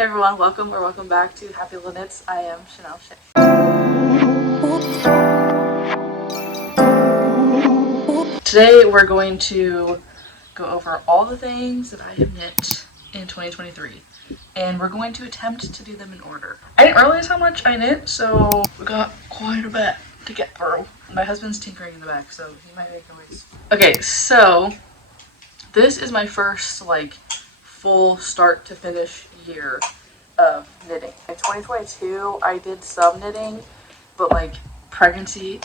Hey everyone, welcome or welcome back to Happy Little Knits. I am Chanel Shay. Today we're going to go over all the things that I have knit in 2023, and we're going to attempt to do them in order. I didn't realize how much I knit, so we got quite a bit to get through. My husband's tinkering in the back, so he might make noise. Okay, so this is my first full start to finish year of knitting. In 2022, I did some knitting, but pregnancy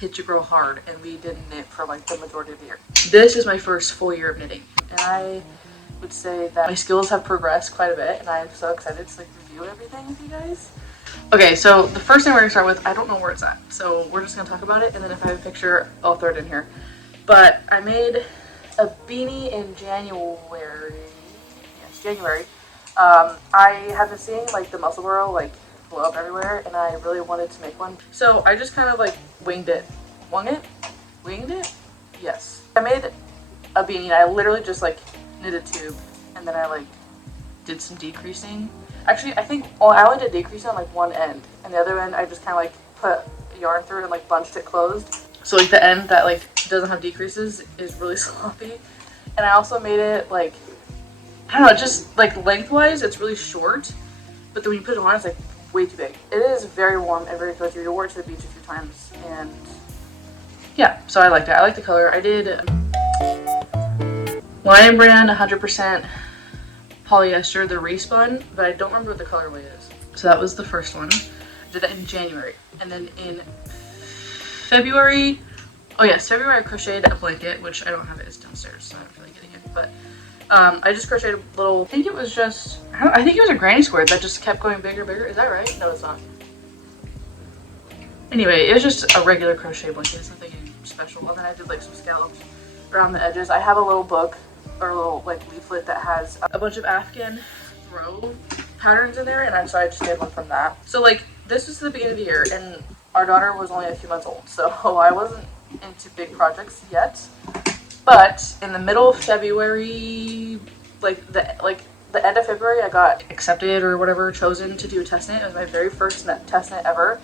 hit you real hard, and we didn't knit for the majority of the year. This is my first full year of knitting, and I would say that my skills have progressed quite a bit, and I'm so excited to review everything with you guys. Okay, so the first thing we're gonna start with, I don't know where it's at, so we're just gonna talk about it, and then if I have a picture, I'll throw it in here. But I made a beanie in January. Yes, January. I have been seeing the muscle burrow blow up everywhere, and I really wanted to make one. So I just kind of winged it. Winged it? Yes. I made a beanie. I literally just knit a tube, and then I did some decreasing. Actually, I think I only did decreasing on one end, and the other end I just kind of put yarn through it and bunched it closed. So the end that doesn't have decreases is really sloppy. And I also made it I don't know, just lengthwise it's really short, but then when you put it on it's way too big. It is very warm and very cozy. We wore it to the beach a few times, and yeah, so I liked it. I like the color. I did Lion Brand 100% polyester, the respun, but I don't remember what the colorway is. So that was the first one. I did that in January, and then in February, February I crocheted a blanket, which I don't have it, it's downstairs, so I'm not really getting it, but I just crocheted a little, I think it was a granny square that just kept going bigger and bigger. Is that right? No, it's not. Anyway, it was just a regular crochet blanket. It's nothing special. And then I did some scallops around the edges. I have a little book or a little leaflet that has a bunch of Afghan throw patterns in there, and so I just did one from that. So this was the beginning of the year, and our daughter was only a few months old, so I wasn't into big projects yet. But in the middle of February, the end of February, I got accepted or whatever, chosen to do a test knit. It was my very first test knit ever,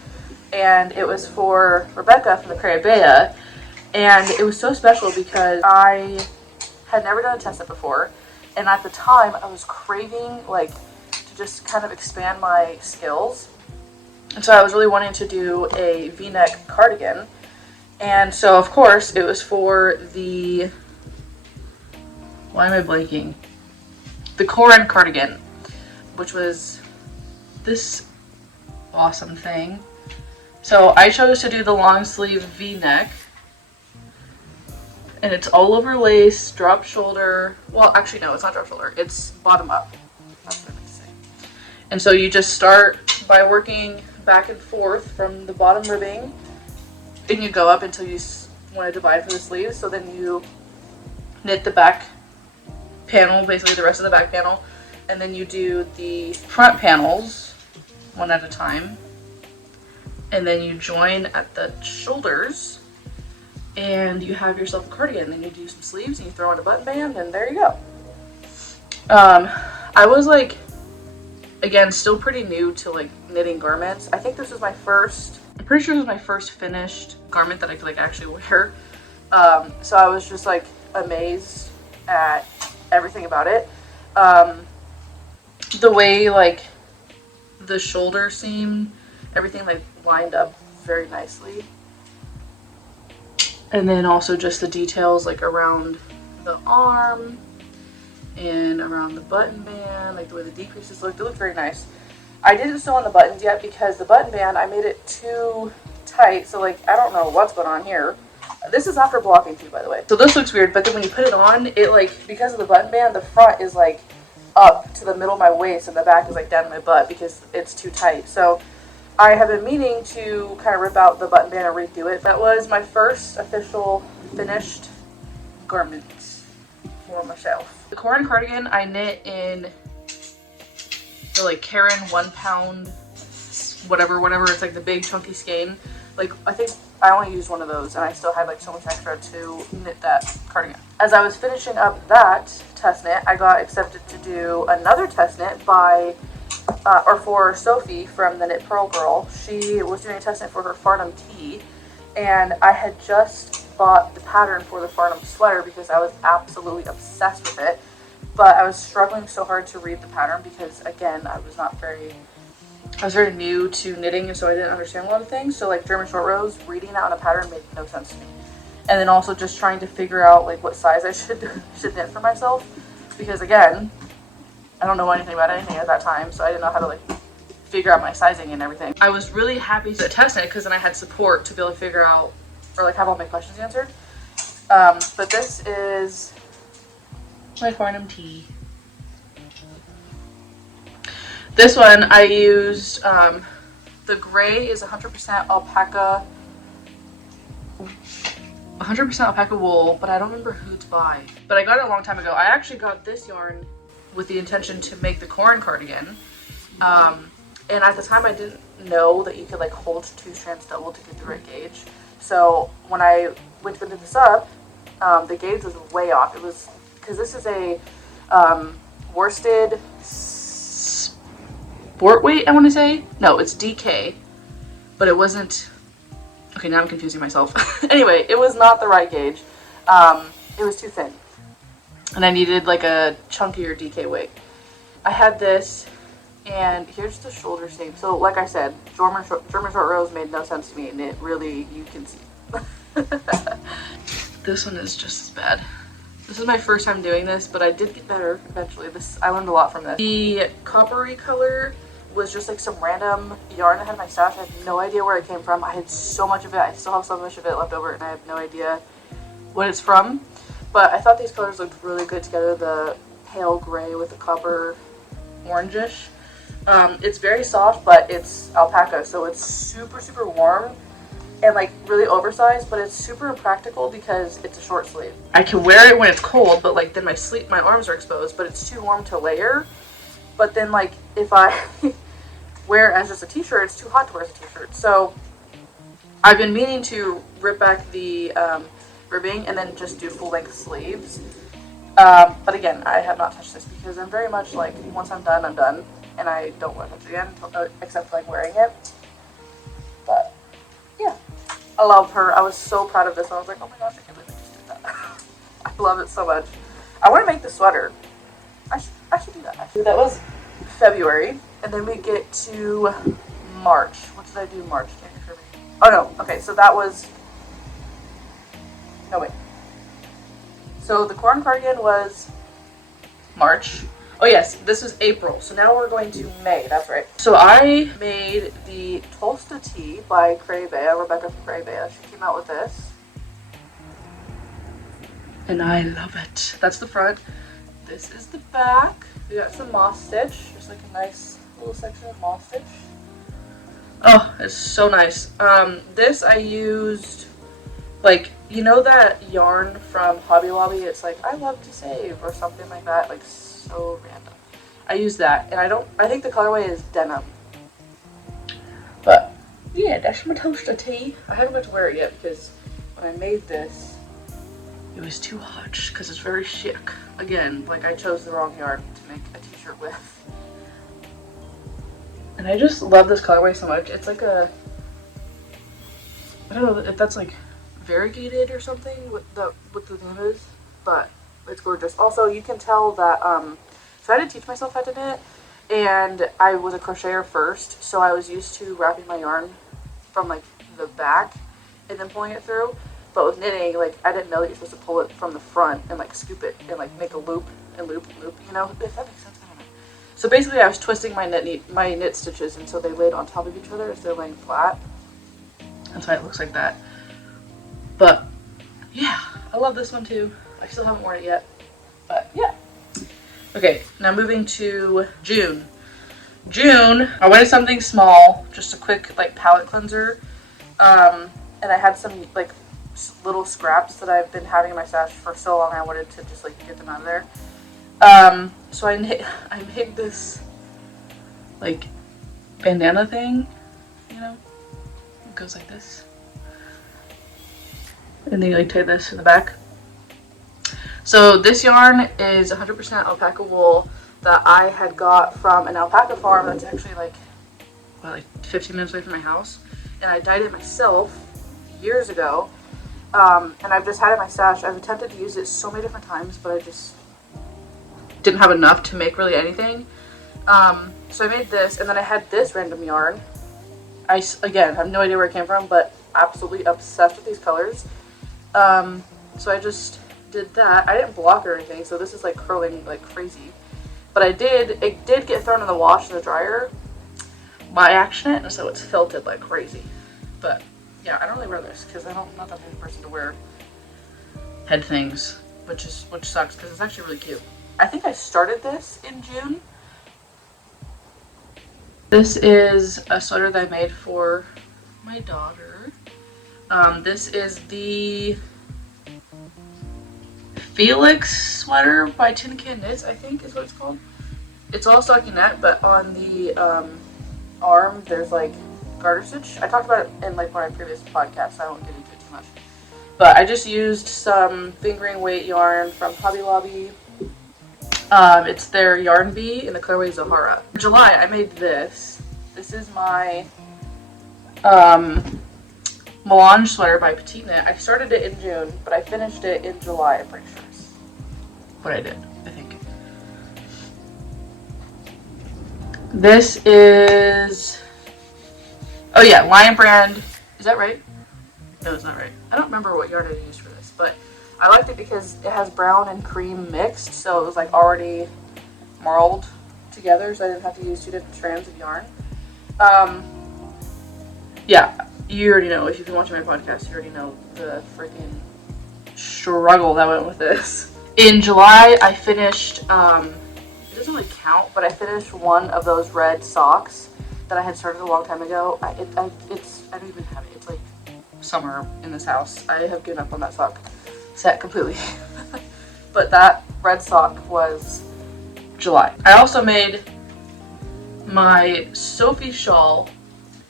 and it was for Rebecca from the Creabea, and it was so special because I had never done a test knit before, and at the time I was craving to just kind of expand my skills, and so I was really wanting to do a V-neck cardigan. And so, of course, it was for the, why am I blanking? The Coran cardigan, which was this awesome thing. So I chose to do the long sleeve V-neck, and it's all over lace, drop shoulder. Well, actually, no, it's not drop shoulder. It's bottom up. That's what I meant to say. And so you just start by working back and forth from the bottom ribbing, and you go up until you want to divide for the sleeves. So then you knit the back panel, basically the rest of the back panel, and then you do the front panels one at a time, and then you join at the shoulders, and you have yourself a cardigan. Then you do some sleeves, and you throw on a button band, and there you go. I was again, still pretty new to knitting garments. I think this was my first, I'm pretty sure this was my first finished garment that I could actually wear. So I was just amazed at everything about it. The way the shoulder seam, everything lined up very nicely. And then also just the details around the arm and around the button band, the way the decreases looked. It looked very nice. I didn't sew on the buttons yet because the button band, I made it too tight, so I don't know what's going on here. This is after blocking too, by the way. So this looks weird, but then when you put it on, it because of the button band, the front is up to the middle of my waist, and the back is down to my butt because it's too tight. So I have been meaning to kind of rip out the button band and redo it. That was my first official finished garment for myself. The Coran cardigan I knit in the Coran 1 pound, whatever, it's the big chunky skein. I think I only used one of those, and I still had so much extra to knit that cardigan. As I was finishing up that test knit, I got accepted to do another test knit by or for Sophie from the Knit Purl Girl. She was doing a test knit for her Farnham tee, and I had just bought the pattern for the Farnham sweater because I was absolutely obsessed with it. But I was struggling so hard to read the pattern because, again, I was very new to knitting, and so I didn't understand a lot of things. So like German short rows, reading that on a pattern made no sense to me. And then also just trying to figure out like what size I should knit for myself, because again, I don't know anything about anything at that time, so I didn't know how to like figure out my sizing and everything. I was really happy to test it because then I had support to be able to figure out or like have all my questions answered. But this is my Farnham tee. This one I used, the gray is 100% alpaca, 100% alpaca wool, but I don't remember who it's by. But I got it a long time ago. I actually got this yarn with the intention to make the Coran cardigan. And at the time I didn't know that you could like hold 2 strands double to get the right gauge. So when I went to knit this up, the gauge was way off. It was, because this is a worsted sport weight, I want to say. No, it's DK, but it wasn't. Okay, now I'm confusing myself. Anyway, it was not the right gauge. It was too thin, and I needed like a chunkier DK weight. I had this, and here's the shoulder seam. So like I said, German short rows made no sense to me, and it really, you can see. This one is just as bad. This is my first time doing this, but I did get better eventually. I learned a lot from this. The coppery color was just like some random yarn I had in my stash. I have no idea where it came from. I had so much of it. I still have so much of it left over, and I have no idea what it's from. But I thought these colors looked really good together. The pale gray with the copper orangish. It's very soft, but it's alpaca, so it's super, super warm and like really oversized, but it's super impractical because it's a short sleeve. I can wear it when it's cold, but like then my arms are exposed, but it's too warm to layer. But then like if I wear it as just a t-shirt, it's too hot to wear as a t-shirt. So I've been meaning to rip back the ribbing and then just do full length sleeves. But again, I have not touched this because I'm very much like, once I'm done, I'm done. And I don't want to touch it again, except like wearing it. But yeah, I love her. I was so proud of this. I was like, oh my gosh, I can't believe I just did that. I love it so much. I want to make the sweater. I should do that actually. That was February, and then we get to March. What did I do in March? Oh no, okay, so that was, no wait. So the Coran cardigan was March. Oh yes, this was April. So now we're going to May, that's right. So I made the Tolsta Tee by Creabea, Rebecca from Creabea. She came out with this. And I love it. That's the front. This is the back. We got some moss stitch. Just like a nice little section of moss stitch. Oh, it's so nice. This I used, like, you know that yarn from Hobby Lobby? It's like, I love to save, or something like that. Like, so random. I use that, and I think the colorway is denim. But yeah, that's my Tolsta Tee. I haven't got to wear it yet because when I made this, it was too hot because it's very chic. Again, like I chose the wrong yarn to make a t-shirt with. And I just love this colorway so much. It's like a, I don't know if that's like variegated or something, what the name is, but it's gorgeous. Also, you can tell that, so I had to teach myself how to knit, and I was a crocheter first, so I was used to wrapping my yarn from like the back and then pulling it through. But with knitting, like I didn't know that you're supposed to pull it from the front and like scoop it and like make a loop and loop and loop, you know, if that makes sense. I don't know. So basically I was twisting my knit stitches, and so they laid on top of each other as they're laying flat. That's why it looks like that. But yeah, I love this one too. I still haven't worn it yet, but yeah. Okay, now moving to June. June, I wanted something small, just a quick like palette cleanser. And I had some like little scraps that I've been having in my stash for so long. I wanted to just like get them out of there. So I made this like bandana thing, you know, it goes like this. And then you like tie this in the back. So this yarn is 100% alpaca wool that I had got from an alpaca farm that's actually like 15 minutes away from my house. And I dyed it myself years ago. And I've just had it in my stash. I've attempted to use it so many different times, but I just didn't have enough to make really anything. So I made this, and then I had this random yarn. I, again, have no idea where it came from, but absolutely obsessed with these colors. So I just did that. I didn't block or anything, so this is like curling like crazy. But it did get thrown in the wash in the dryer by accident, and so it's felted like crazy. But yeah, I don't really wear this because I'm not that type of person to wear head things, which sucks because it's actually really cute. I think I started this in June. This is a sweater that I made for my daughter. This is the Felix sweater by Petitknit, I think is what it's called. It's all stockinette, but on the arm there's like garter stitch. I talked about it in like one of my previous podcasts, so I won't get into it too much. But I just used some fingering weight yarn from Hobby Lobby. It's their Yarn Bee in the colorway Zahara. In July, I made this. This is my Melange sweater by Petitknit. I started it in June, but I finished it in July, I'm pretty sure is what I did, I think. This is, oh yeah, Lion Brand. Is that right? No, it's not right. I don't remember what yarn I used for this, but I liked it because it has brown and cream mixed, so it was like already marled together, so I didn't have to use two different strands of yarn. Yeah, you already know. If you've been watching my podcast, you already know the freaking struggle that went with this. In July, I finished, it doesn't really count, but I finished one of those red socks that I had started a long time ago. I don't even have it. It's like summer in this house. I have given up on that sock set completely. But that red sock was July. I also made my Sophie shawl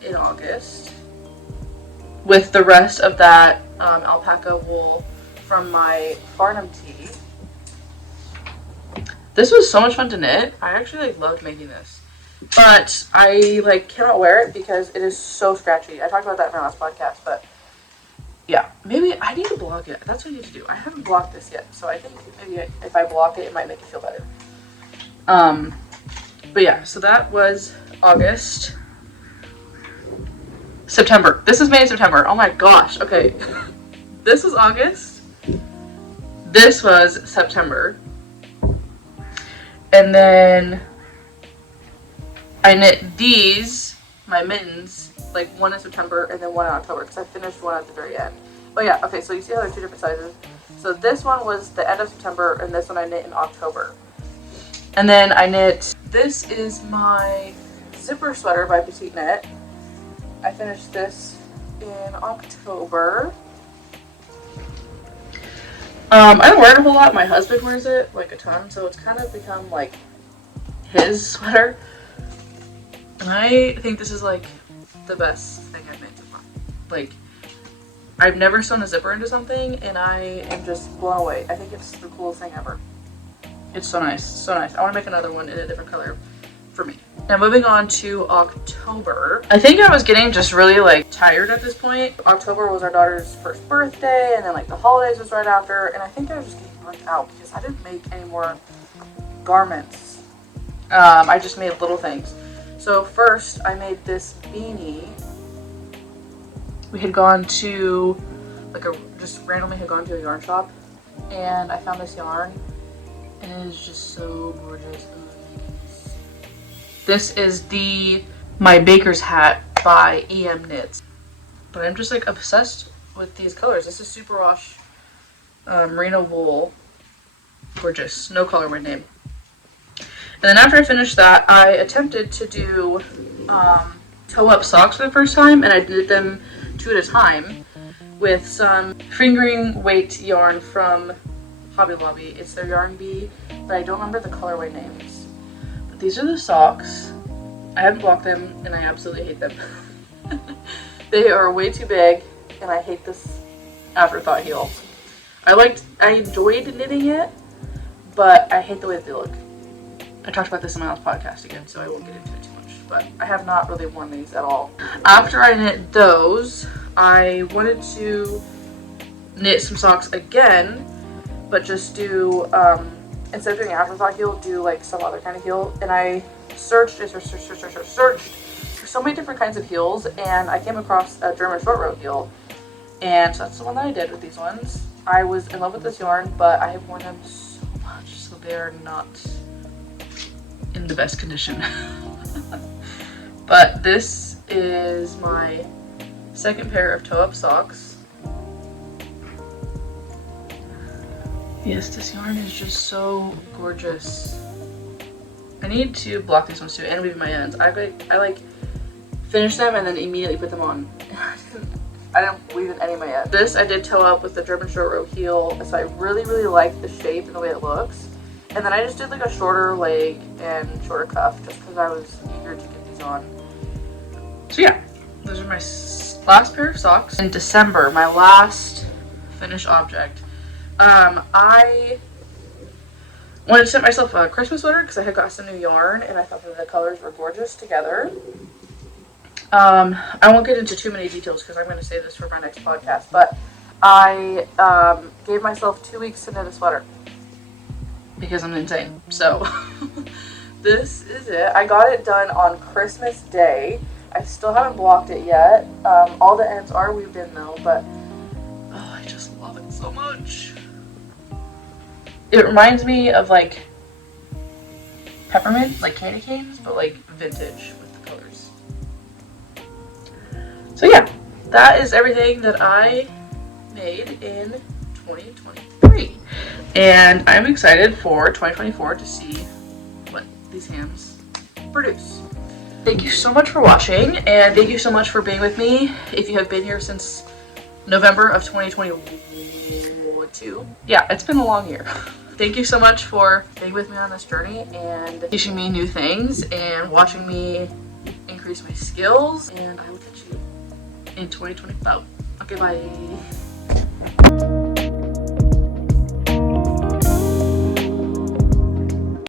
in August with the rest of that alpaca wool from my Farnham tee. This was so much fun to knit. I actually like loved making this, but I like cannot wear it because it is so scratchy. I talked about that in my last podcast, but yeah, maybe I need to block it. That's what I need to do. I haven't blocked this yet, so I think maybe if I block it, it might make it feel better. But yeah, so that was August. September. This is May and September. Oh my gosh. Okay. This was August. This was September. And then I knit these, my mittens, like one in September and then one in October because I finished one at the very end. But yeah, okay, so you see how they're two different sizes. So this one was the end of September and this one I knit in October. And then I knit, this is my zipper sweater by Petitknit. I finished this in October. I don't wear it a whole lot. My husband wears it like a ton, so it's kind of become like his sweater. And I think this is like the best thing I've made so far. Like, I've never sewn a zipper into something and I am just blown away. I think it's the coolest thing ever. It's so nice, so nice. I want to make another one in a different color for me. Now moving on to October. I think I was getting just really like tired at this point. October was our daughter's first birthday and then like the holidays was right after, and I think I was just getting burnt out because I didn't make any more garments. I just made little things. So first I made this beanie. We had gone to just randomly had gone to a yarn shop and I found this yarn and it is just so gorgeous. This is my baker's hat by EM Knits. But I'm just like obsessed with these colors. This is superwash merino wool. Gorgeous. No colorway name. And then after I finished that, I attempted to do toe-up socks for the first time, and I did them 2 at a time with some fingering weight yarn from Hobby Lobby. It's their Yarn Bee, but I don't remember the colorway names. But these are the socks. I haven't blocked them, and I absolutely hate them. They are way too big, and I hate this afterthought heel. I enjoyed knitting it, but I hate the way they look. I talked about this in my last podcast again, so I won't get into it too much, but I have not really worn these at all. After I knit those, I wanted to knit some socks again, but just do, instead of doing afterthought heel, do like some other kind of heel. And I searched for so many different kinds of heels, and I came across a German short row heel, and so that's the one that I did with these ones. I was in love with this yarn, but I have worn them so much, so they're not in the best condition. But this is my second pair of toe-up socks. Yes, this yarn is just so gorgeous. I need to block these ones too and weave my ends. I like finish them and then immediately put them on. I didn't weave in any of my ends. This I did toe up with the German short row heel, so I really like the shape and the way it looks. And then I just did like a shorter leg and shorter cuff just because I was eager to get these on. So yeah, those are my last pair of socks. In December, my last finished object. I wanted to set myself a Christmas sweater because I had got some new yarn and I thought that the colors were gorgeous together. I won't get into too many details because I'm going to save this for my next podcast, but I gave myself 2 weeks to knit a sweater because I'm insane. So this is it. I got it done on Christmas Day. I still haven't blocked it yet. All the ends are weaved in though, but oh, I just love it so much. It reminds me of like peppermint, like candy canes, but like vintage with the colors. So yeah, that is everything that I made in 2023. And I'm excited for 2024 to see what these hands produce. Thank you so much for watching, and thank you so much for being with me. If you have been here since November of 2022. Yeah, it's been a long year. Thank you so much for being with me on this journey and teaching me new things and watching me increase my skills. And I will catch you in 2025. Okay, bye.